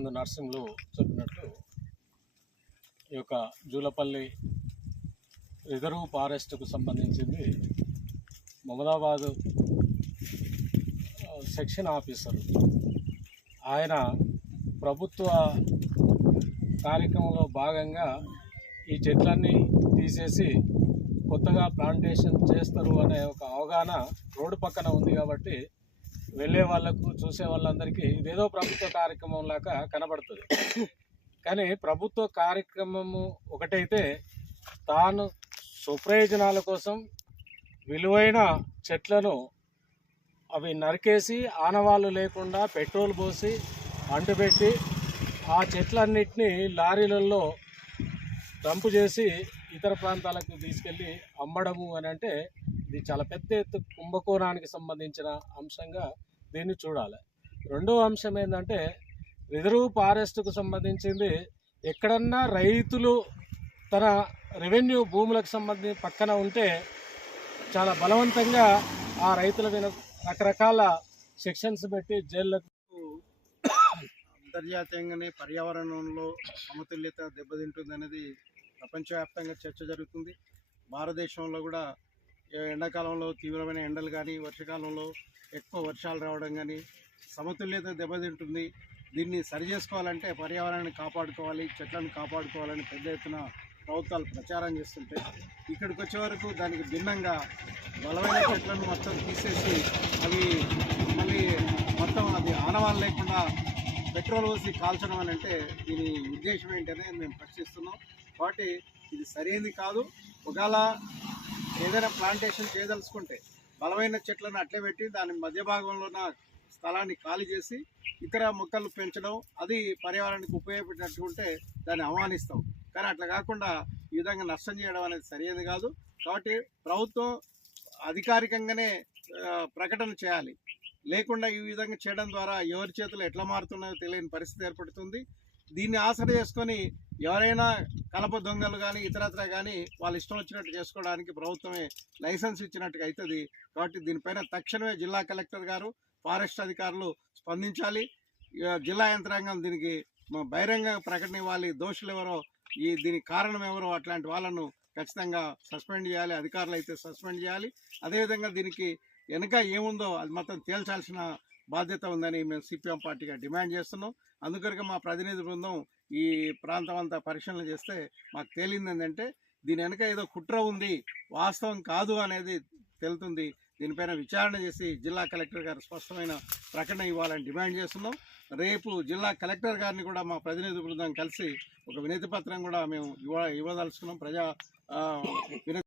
ముందు నర్సింగ్లో చెప్పినట్లు ఈ యొక్క జూలపల్లి రిజర్వ్ ఫారెస్ట్కు సంబంధించింది మొహమ్మదాబాదు సెక్షన్ ఆఫీసర్. ఆయన ప్రభుత్వ కార్యక్రమంలో భాగంగా ఈ చెట్లన్నీ తీసేసి కొత్తగా ప్లాంటేషన్ చేస్తారు అనే ఒక అవగాహన రోడ్డు పక్కన ఉంది కాబట్టి వెళ్ళే వాళ్ళకు చూసే వాళ్ళందరికీ ఇదేదో ప్రభుత్వ కార్యక్రమం లాగా కనబడుతుంది. కానీ ప్రభుత్వ కార్యక్రమము ఒకటైతే తాను స్వప్రయోజనాల కోసం విలువైన చెట్లను అవి నరికేసి ఆనవాళ్ళు లేకుండా పెట్రోల్ పోసి అంటుపెట్టి ఆ చెట్లన్నిటినీ లారీలలో డంపు చేసి ఇతర ప్రాంతాలకు తీసుకెళ్ళి అమ్మడము అని అంటే ఇది చాలా పెద్ద ఎత్తు కుంభకోణానికి సంబంధించిన అంశంగా దీన్ని చూడాలి. రెండో అంశం ఏంటంటే రిజర్వ్ ఫారెస్ట్కు సంబంధించింది ఎక్కడన్నా రైతులు తన రెవెన్యూ భూములకు సంబంధించి పక్కన ఉంటే చాలా బలవంతంగా ఆ రైతుల మీద రకరకాల సెక్షన్స్ పెట్టి జైళ్ళకు అంతర్జాతీయంగానే పర్యావరణంలో సమతుల్యత దెబ్బతింటుంది అనేది ప్రపంచవ్యాప్తంగా చర్చ జరుగుతుంది. భారతదేశంలో కూడా ఎండాకాలంలో తీవ్రమైన ఎండలు కానీ వర్షాకాలంలో ఎక్కువ వర్షాలు రావడం కానీ సమతుల్యత దెబ్బతింటుంది. దీన్ని సరి చేసుకోవాలంటే పర్యావరణాన్ని కాపాడుకోవాలి చెట్లను కాపాడుకోవాలని పెద్ద ఎత్తున ప్రభుత్వాలు ప్రచారం చేస్తుంటే ఇక్కడికి వచ్చే వరకు దానికి భిన్నంగా బలమైన చెట్లను మొత్తం తీసేసి అవి మళ్ళీ మొత్తం అది ఆనవాళ్ళు లేకుండా పెట్రోల్ పోసి కాల్చడం అని అంటే దీని ఉద్దేశం ఏంటనే మేము ప్రశ్నిస్తున్నాం. కాబట్టి ఇది సరైనది కాదు. ఒకవేళ ఏదైనా ప్లాంటేషన్ చేయదలుచుకుంటే బలమైన చెట్లను అట్లే పెట్టి దాని మధ్య భాగంలో ఉన్న స్థలాన్ని ఖాళీ చేసి ఇతర మొక్కలు పెంచడం అది పర్యావరణానికి ఉపయోగపడినట్టు ఉంటే దాన్ని ఆహ్వానిస్తాం. కానీ అట్లా కాకుండా ఈ విధంగా నష్టం చేయడం అనేది సరైనది కాదు. కాబట్టి ప్రభుత్వం అధికారికంగానే ప్రకటన చేయాలి. లేకుండా ఈ విధంగా చేయడం ద్వారా ఎవరి చేతులు ఎట్లా మారుతున్నాయో తెలియని పరిస్థితి ఏర్పడుతుంది. దీన్ని ఆసర చేసుకొని ఎవరైనా కలప దొంగలు కానీ ఇతరత్ర కానీ వాళ్ళు ఇష్టం వచ్చినట్టు చేసుకోవడానికి ప్రభుత్వమే లైసెన్స్ ఇచ్చినట్టుగా అవుతుంది కాబట్టి దీనిపైన తక్షణమే జిల్లా కలెక్టర్ గారు ఫారెస్ట్ అధికారులు స్పందించాలి. జిల్లా యంత్రాంగం దీనికి బహిరంగ ప్రకటన ఇవ్వాలి. దోషులు ఎవరో ఈ దీనికి కారణం ఎవరో అట్లాంటి వాళ్ళను ఖచ్చితంగా సస్పెండ్ చేయాలి. అధికారులు అయితే సస్పెండ్ చేయాలి. అదేవిధంగా దీనికి వెనుక ఏముందో అది మొత్తం తేల్చాల్సిన బాధ్యత ఉందని మేము సిపిఎం పార్టీగా డిమాండ్ చేస్తున్నాం. అందుకొరకు మా ప్రతినిధి బృందం ఈ ప్రాంతం అంతా పరిశీలన చేస్తే మాకు తేలింది ఏంటంటే దీని వెనక ఏదో కుట్ర ఉంది వాస్తవం కాదు అనేది తెలుతుంది. దీనిపైన విచారణ చేసి జిల్లా కలెక్టర్ గారు స్పష్టమైన ప్రకటన ఇవ్వాలని డిమాండ్ చేస్తున్నాం. రేపు జిల్లా కలెక్టర్ గారిని కూడా మా ప్రతినిధి బృందం కలిసి ఒక వినతి పత్రం కూడా మేము ఇవ్వ ఇవ్వదలుచుకున్నాం. ప్రజా వినతి